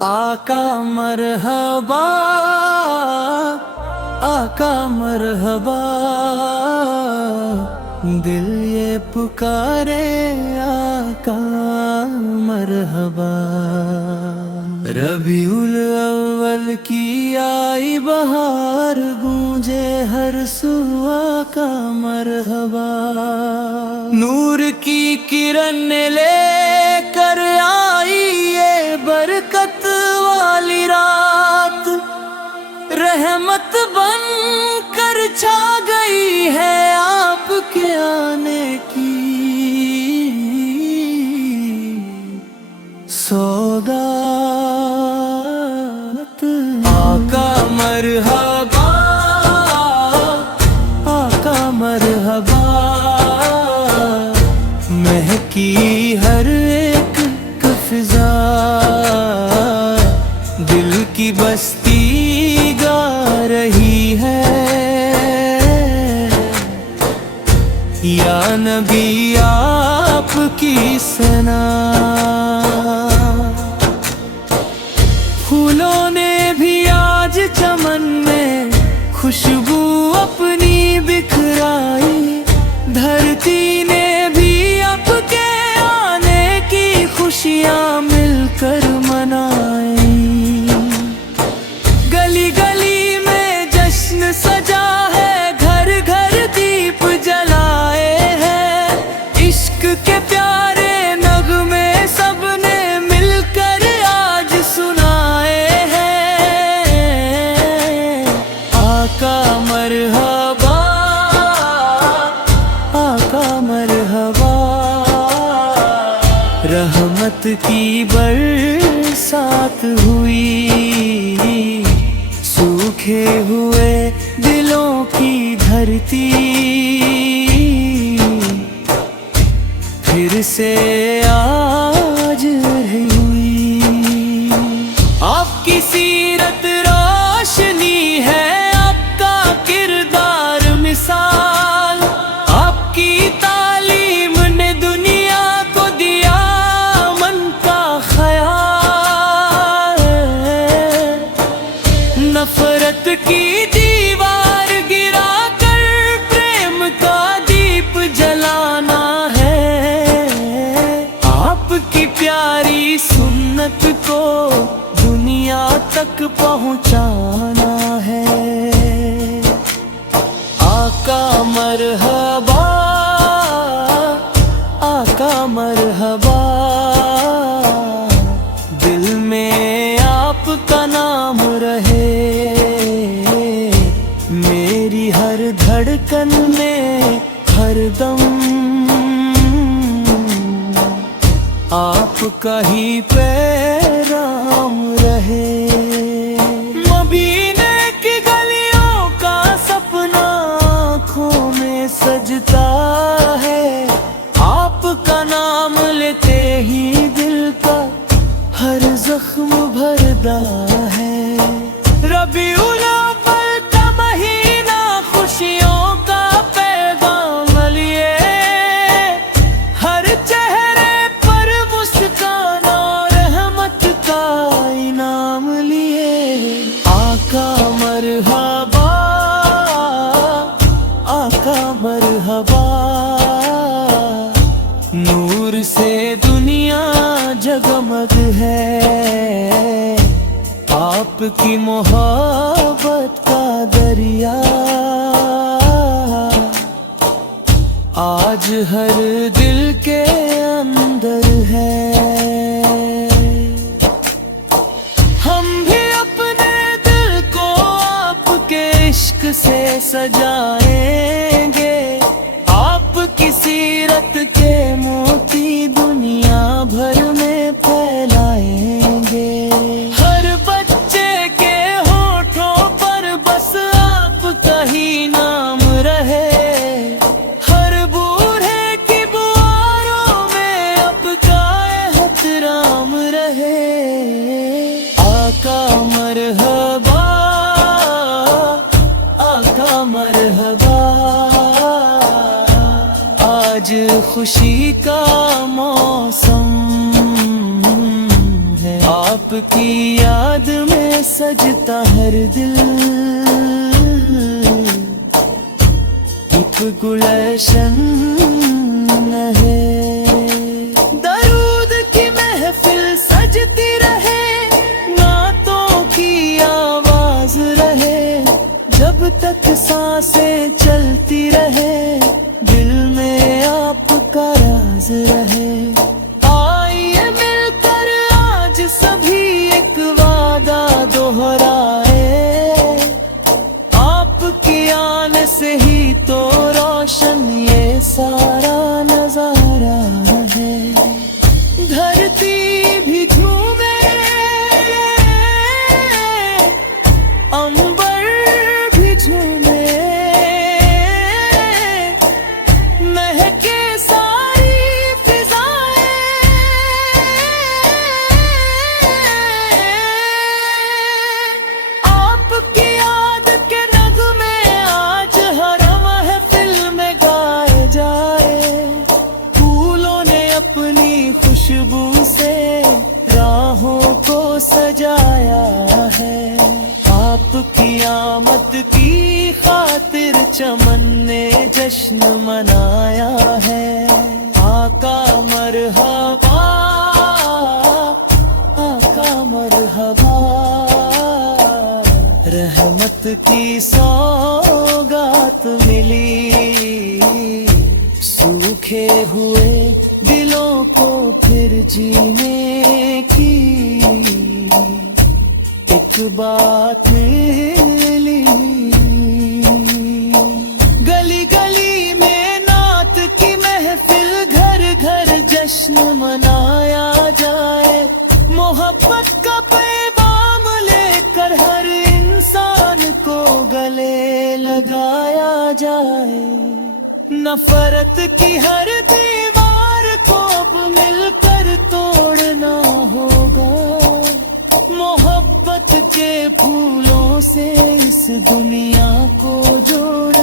आका मरहबा, आका मरहबा, दिल ये पुकारे आका मरहबा। रबीउल अव्वल की आई बहार, गूंजे हर सू आका मरहबा। नूर की किरण लेकर आई ये बरकत वाली रात, रहमत बन कर छा गई है आपके आने की सौगात। आका मरहबा, आका मरहबा, महकी हर एक फिजा, दिल की बस्ती गा रही है या नबी आपकी सना। फूलों ने भी आज चमन में खुशबू अपनी बिखराई, धरती ने भी आपके आने की खुशियां मिलकर मनाई। गली गली में जश्न सजा है, घर घर दीप जलाए हैं, इश्क के प्यारे नगमे सबने मिलकर आज सुनाए हैं। आका मरहबा, आका मरहबा, रहमत की बरसात हुई, सूखे हुए दिलों की धरती फिर से आज हुई। आपकी सीरत रोशनी है, आपका किरदार मिसाल, आपकी तालीम ने दुनिया को दिया मन का ख्याल। नफरत की दीवार गिरा कर प्रेम का दीप जलाना है, आपकी प्यारी सुन्नत को दुनिया तक पहुंचाना है। आका मरहबा, आका मरहबा, दिल में आपका नाम रहे, मेरी हर धड़कन में हरदम आपका ही पैगाम रहे। मदीने की गलियों का सपना आँखों में सजता है, आपका नाम लेते ही दिल का हर जख्म भरता है। रबीउल अव्वल का महीना खुशियों का पैगाम लिए, हर चेहरे पर मुस्कान और रहमत का इनाम लिए। आका मरहबा, आका मरहबा, नूर से दुनिया जगमग है, आपकी मोहब्बत का दरिया आज हर दिल के अंदर है। हम भी अपने दिल को आपके इश्क से सजाएंगे, आपकी सीरत के मोती दुनिया भर में फैलाएंगे। हर बच्चे के होठों पर बस आपका ही नाम रहे, हर बूढ़े की बुआरों में आपका एहतराम रहे। आका मरहबा, आका मरहबा, आज खुशी का मौसम है, आप आपकी याद में सजता हर दिल, एक गुलशन है। दरूद की महफिल सजती रहे, नातों की आवाज रहे, जब तक सांसें चलती रहे, दिल में आपका राज रहे। आइए मिलकर आज सभी एक वादा दोहराए, आपके आने से ही तो रोशन ये सारा नजारा है। धरती भी झूमे, अंबर भी झूमे, महके सारी फिजाएं, आपकी याद के नगमे आज हर महफिल में गाए जाए। फूलों ने अपनी खुशबू से राहों को सजाया है, आपकी आमद की खातिर चमन ने जश्न मनाया है। आका मरहबा, आका मरहबा, रहमत की सौगात मिली, सूखे हुए दिलों को फिर जीने की एक बात मिली। गली गली में नात की महफिल, घर घर जश्न मनाया जाए। मोहब्बत का पैगाम लेकर हर इंसान को गले लगाया जाए। नफरत की हर दीवार को अब मिलकर तोड़ना होगा, मोहब्बत के फूलों से इस दुनिया को जोड़